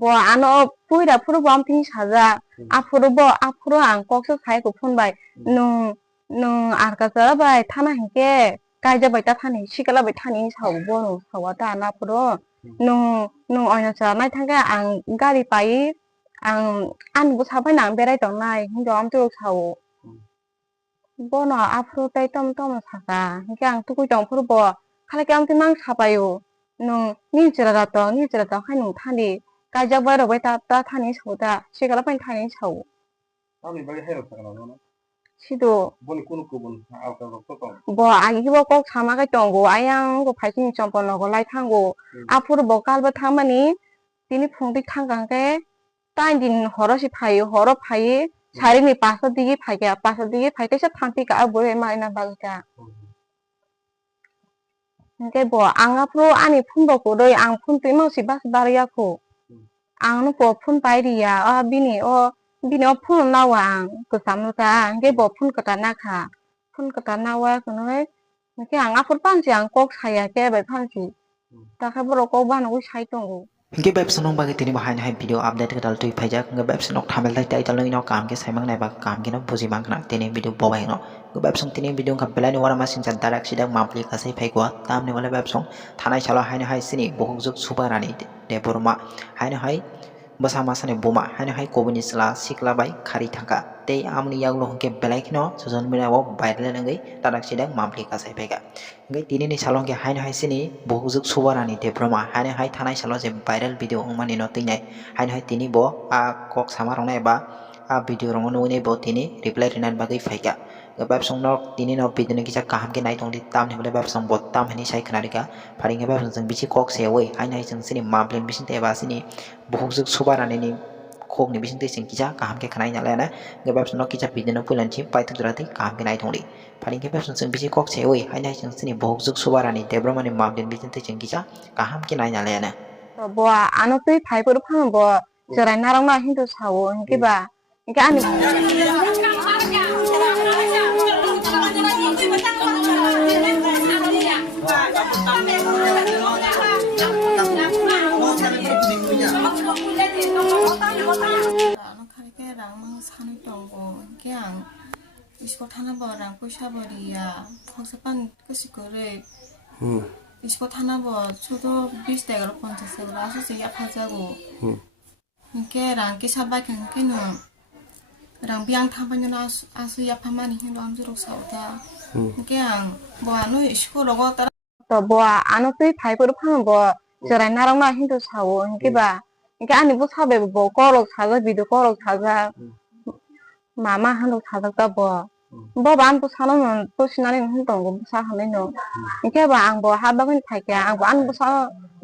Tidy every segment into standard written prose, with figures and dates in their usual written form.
bo ano puida puru bom ting saja apuru bo apuru ang kokso sai ko phone bai nung arka jara bai thana hinke kaija bai ta thani sikala bai thani sau bo no sawa ta na puru nung oina cha nai thanga ang gari pai ang an bu sabai nang berai tong nai hingdom tu sau bo no apuru tai tom saka hinke ang tukui tong puru bo khala ke am tin nang sabayo nung ni jira ta hai nung thani kaija bai ro bai ta thani sau ta sikala bai thani sau Ami bagi hero takana no. sido Boni kunu kubun alka ro to. bo agi bo kok sama ka tongo ayang ko phaiking chompon no lai thango apur bo kalba thamani tini phungti thangkang ke tain din horosi horo phai sari ni pasa digi phaike sa thangti ka abore maina bagta ke bo anga pro ani phunbo ko doi ang phun tui mo si bas baria ko ang no po phun pai ria bini o phun nawa ang ko samnuka ke bo phun kata na kha phun kata nawa ko noi ke ang apur pansi ang kok saya ke bai pansi ta kha boro ko ban ko sai tongo Nge web sonong bagi tini bahan hai video update kedal tui pajak nge web sonok thamel tai tai taloi no kam ke saimang nai ba kam ke no buji mang kana tini video bobai no nge web song tini video ka belai ni Wanamasingsa.2024 sidang mampli kasai phai kwa tam ne wala web song thanai chalo hai no hai sini bohuk juk Subha Rani Debbarma hai no hai Bwsai masane buma hai no hai kobuni sala sikla bai khari thangka tei amni yaglo ke belai kino social media wo viral ngai tadak sidang mampli kasai phai ka ngai tini ni salong ke hai no hai sini bohuk juk Subha Rani Debbarma hai no hai thanai chalo je viral video ongmani no tingnai hai no hai tini bo kok samarong nai ba video rong no nei bo tini reply rinan bagai phai ka web song no tini no video ni kisa kaham ke nai tongdi tam ni web song bot tam hani sai khnari ka pharing web song jeng bisi kok se oi hai nai jeng sini mamplen bisin te ba sini bohuk juk Subha Rani ni khok ni bisin te sing kisa kaham ke khnai nyala na web song no kisa video no pulan chi pai tuk drati kaham ke nai tongdi pharing web song jeng bisi kok se oi hai nai jeng sini bohuk juk Subha Rani Debbarma ni mamplen bisin te sing kisa kaham ke nai nyala na bo ano tui phai pur phang bo jarai narang na hindu sawo hinke ba hinke ani rang sani tongo kyang isko thana bo rang poisa boriya phoksapan kusikore isko thana bo chodo 20 টাকা 50 টাকা aso se ya phajago ke rang ke sabai kan ke no rang biang thampan no aso ya phamani hin ram juro sauta ke ang bo ano isko rogo tar to bo ano tui phai pur phang bo jarai narang na hindu sawo hinke ba hinke ani bo sabe bo korok saga video korok saga mama hanu saga ta bo bo ban bu sano non bu sinani hin tongo bu sa hanai no hinke ba ang bo ha ba kan phai ka ang bo an bu sa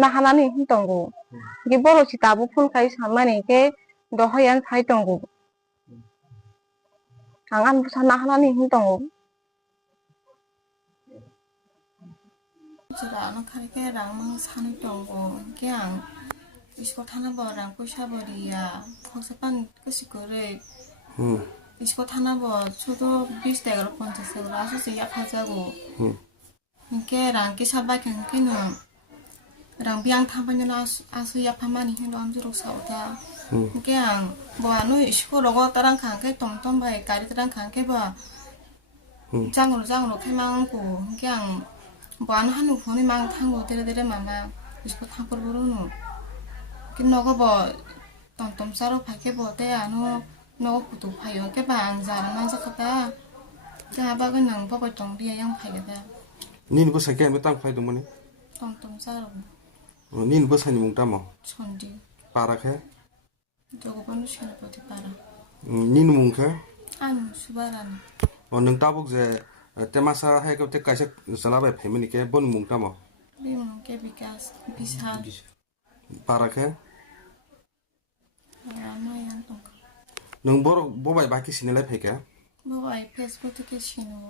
na hanani hin tongo ge boro sita bu phun kai samani ke do hoyan sai tongo ang an bu sa na hanani hin tongo jara no khari ke rang sani tongo kyang isko thana bo rang poisa boriya phoksapan kusikore isko thana bo chodo 20 টাকা 50 টাকা aso se ya phajago ke rang ke sabai kan ke no rang biang thampan no aso ya phamani hin ram juro sauta ke ang bo ano isko rogo tarang khang ke tom bai kari tarang khang ke ba jangro ke mang ko ke ang bo ano hanu phone mang thango tere mama isko thapur boro no ke nogo bo tom saro phake bo te ano no kutu phayo ke bang jarang mang sakata ja ba ga nang ba ba tong dia yang phai da Nin bo sakai me tang phai do mani. tom saro Nin bo sani mung tamo. chondi Para khe. jogo panu shena poti para Nin mung khe. anu Subha Rani Nung tabuk je temasa hai ko te kaisa sala bai phemini ke bon mung tamo. bim ke bikas bishal Para khe. ano yang tong Nung bo bai baki sinelai phai ke. bo ai Facebook te shino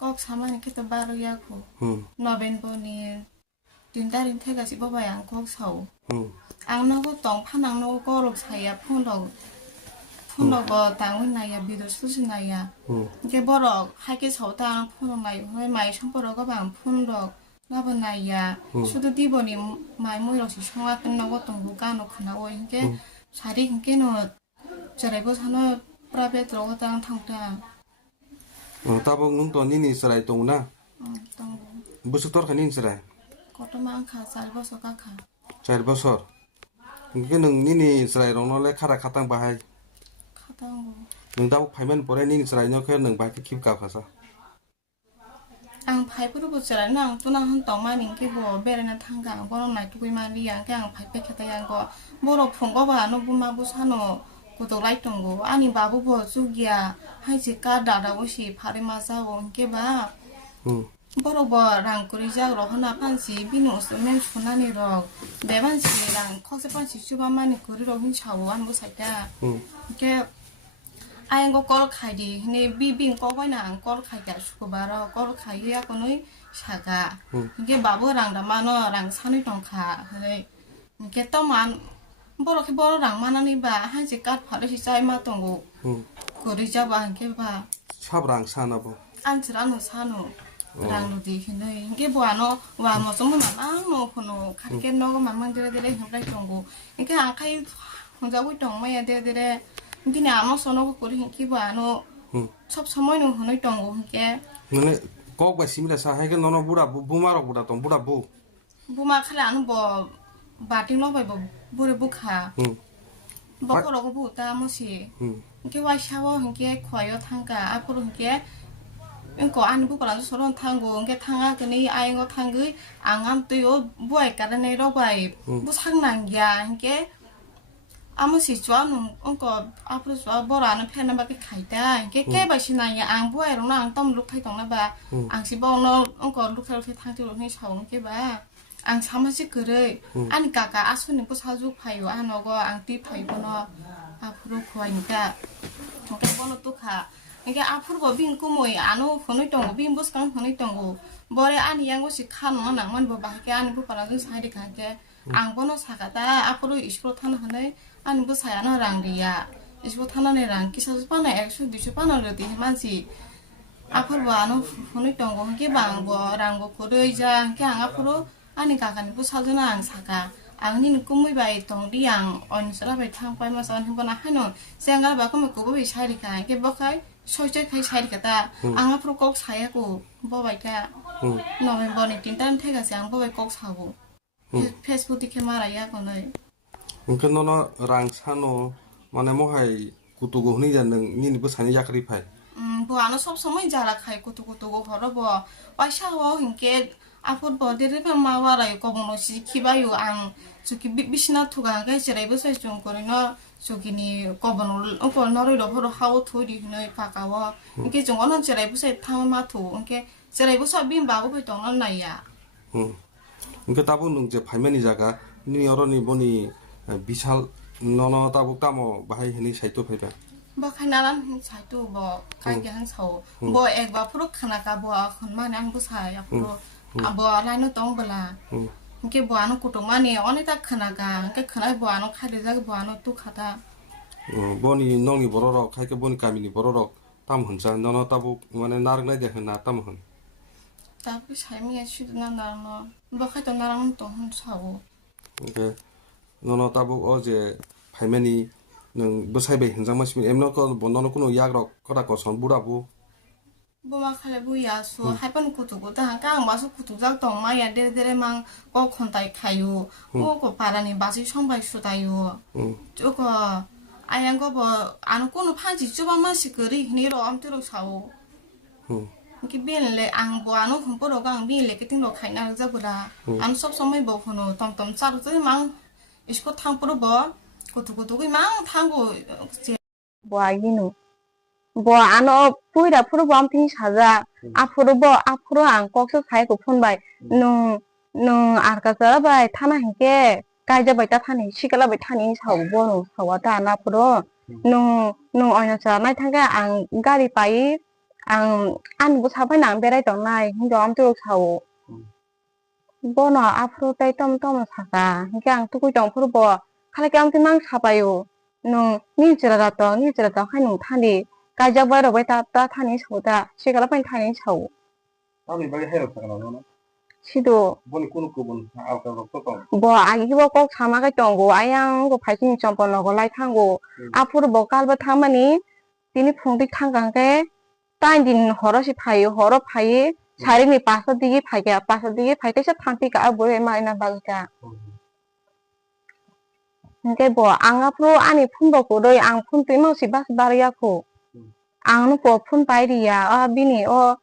kok samani ke to baro ya ko November ni dindarin thega si bo bai ang kok sau ang no ko tong phanang no ko lok saya phun lo bo tang na ya video su na ya ke borok hai ke sau ta phun nai hoi mai chong borok ko bang phun lo 나보나야 수도 디보니 마이 모이로시 성화 끝나고 동부 가노 크나고 이게 자리 인게는 저래고 사노 프라베 들어가다 탕다 tabuk nung to nini serai tongna 동부 busuk tor khanin serai 거도만 가 살버서 가가 4 bosor ke nung nini serai rong no le khara khatang bahai 가다고 nung tabuk phaiman pore nini serai no ke nung bai ke khip ka khasa ang 파이프로 보자라 나 또나 한 동만 인게 뭐 베레나 탕가 뭐는 나 두고 말이 양가 파이프 캐다 양거 뭐로 폰거 봐 노부마 부사노 고도 라이통고 아니 바부 보 주기야 하이지 까다라고 시 파리마사고 인게 봐 뭐로 뭐랑 그리자로 하나 판시 비누 쓰면 주나니로 매반시랑 커스판시 주반만이 그리로 훔차고 안 보살까 이게 아이고 걸 카이디 네 비빙 거거나 걸 카이다 수고바로 걸 카이야 거는 사가 이게 바보랑 다마노랑 산이 동카 그래 이게 또만 뭐렇게 뭐랑 만나니 봐 한지 까 바르시 짜이마 동고 그리 잡아 이게 봐 sabrang sana bo 안치라노 산노 랑노디 근데 이게 뭐하노 와뭐 좀 많아노 코노 가게 너가 망망들들에 힘들 동고 이게 안 카이 혼자 고 동마야 되들에 근데 아무 소노고 거리 hinki 바노 첩 서모이는 하는 동고 hinki nene kok ba simila sa hai ke nono bura bumaro bura tong bura bu 부마 칼에 아는 뭐 바팅 로바이 뭐 부레 부카 버거라고 부다 뭐시 hinki 와 샤워 hinki khoyo 탕가 앞으로 hinki 인거 안 부거라도 서론 탕고 hinki 탕아 그니 아이고 탕그 앙암 또요 부아이 까르네 로바이 부상난기야 hinki 아무시 좋아하는 언거 앞으로 좋아 뭐라는 팬은 밖에 가이다 이게 깨바시나야 안 보여로나 안 땀 룩해 동나 봐 앙시봉노 언거 룩해 탕티로 해 사오는 게봐 앙 사마시 그래 아니 까까 아수는 부 사주 파요 안어고 앙띠 파이고너 앞으로 고하니까 저게 번호 또가 이게 앞으로 거빈 꾸모이 안오 번호 동고 빈 부스강 번호 동고 뭐래 아니 양고시 칸은 낭만 뭐 밖에 아니 부 바라는 사이리 가게 안 번호 사가다 앞으로 20% 타는 하네 아니 Bwsai 랑리야 이거 타나네랑 기사스 빠나 액수 디슈 빠나르디 만시 앞으로 와노 혼이 동고 함께 방고 랑고 고르이자 그냥 앞으로 아니 가가니 Bwsai나 안 사가 아니는 꿈이 바이 동리양 언스라베 탕파이마서 한번나 하노 생각 바꾸면 그거비 사이리가 이게 뭐가이 솔직히 사이리가다 안 앞으로 꼭 사야고 뭐 바이가 노멤버니 띵단 태가서 안 보고 꼭 사고 페이스북 디케 말아야 거는 mungkin nono rang sano mana mo hai kutugo hni jan nini Bwsai yakri phai 부안은 섭섭이 자라 가이고 두고두고 걸어봐 와샤워 hinke 앞으로 버디를 마와라요 거보노 시키바요 안 저기 비시나 투가 가지라 Bwsai 좀 거리나 저기니 거보노 거 너리로 허로 하고 토리 hne 파가와 이게 정원은 저라 Bwsai 타마토 이게 저라 Bwsai 빈 바고 비동는 나야 mungkin tabu nung je phaimani jaga ni oroni boni bishal nono tabuk tamo bahai hini saito phaiba bakhainalan saitu bo kaige han sau bo ekba puro khana ka bo khonma nang Bwsai apuro abo laino tong bala ke bo anu kutumani onita khana ka ke khana bo anu khade jag bo anu tu khata boni nongni bororok khaike boni kamini bororok tam hunsa nono tabuk mane nargnai de hna tam hun tapi saimi shudna narno bakhai to narang to hun sau okay nono tabuk o je phaimani nung Bwsai bai hinjang masmi emno ko bonono kuno yagrok kora ko son burabu Buma khale buya su haipan kutugo ta ka masu kutujak tong ma ya dere mang ko khontai khayu o ko parani basi songbai sudayu joko ayang ko bo anu kono phanji chuba ma sikari ni ro amtero sawo ki binle ang bo anu khomporo gang binle ke tinglo khaina jabura am sob somai bo khono tom tom char je mang isko thangporo bo kutugo mang thango 보아이노 뭐 안어 뿌이라 프로 범핑 사자 앞으로 안 꼭서 사이고 폰바이 농 아르카자 바이 타나 hinke 가이자 바이타 타니 시갈라 바이 타니 사오보노 사와다 앞으로 농 어냐자 나이 타가 안 가리 바이 안 부사바이 난 베라이 동나이 힌도 암토록 사오 보노 앞으로 따이 tomtom 사가 hinke 안 투고 정 프로 보 칼레게 암tin 낭 사바요 농 니즈라다 하이농 타니 가자 바로 바이타 타니 사오다 시갈라 바이 타니 사오 tami bagi hero phagna no Sido boni kuno kubun alka rok to tong bo agi bo kok sama kai tongo ayang go phaiking chompon no go lai thango apur bo kalba thangmani tini phungti thangkang ke tain din horosi horo phai sari ni pasa digi phaiga pasa digi phai kaisa thangti ka abure maina bagka ngke bo anga pro ani phunbo ko doi ang phunti mo si bas baria ko ang no po phun pai ria a bini o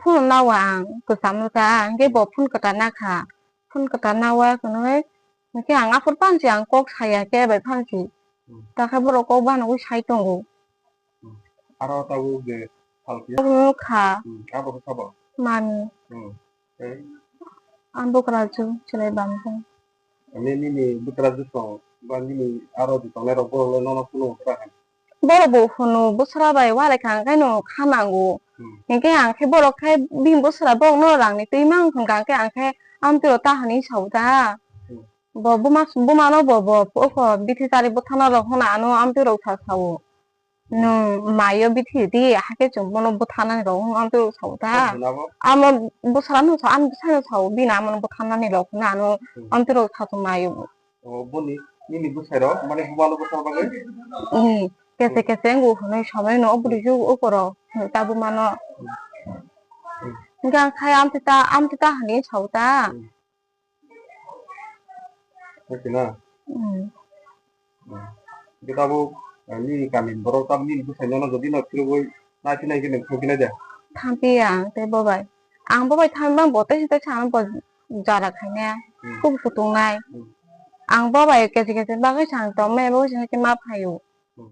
phun nawa ang ko samka ngke bo phun kata na kha phun kata nawa ko noi ngke ang apur pansi ang kok saya ke bai pansi ta kha boro ko ban ko sai tongo aro tabu ge halkia kha abo ko sabo mani eh ambo kraju chelai bamjang ni butra juso ba ni aro di tong rok bolo no kuno kra boro bo hono bosra bai wale kang kai no khanango ngke ang khe boro khai bing bosra bong no rang ni tuimang khang ke ang khe am to ta hani sauda bo buma no bo ko bithi tari bothana ro hona ano am to ro tha sawo no mayo bithi di hake chumbono bothana ro am to sauda am bosra no sa am sa sawo bina am bothana ni ro na ano am to ro tha to mayo boni ni busai ro mane bumalo bosal bagai kese ngu hono samai no buri ju okoro ta buma no ngang khai am tita hani sauda Oke kita bu ni kami borok tam ni busai no jadi no kilo boy na tinai ke ne aja thampi ang te bobai ang bobai tham bang bote sita chang bo jara khaine ku putung nai ang bobai kese bagai chang to me bo sing ke ma phayu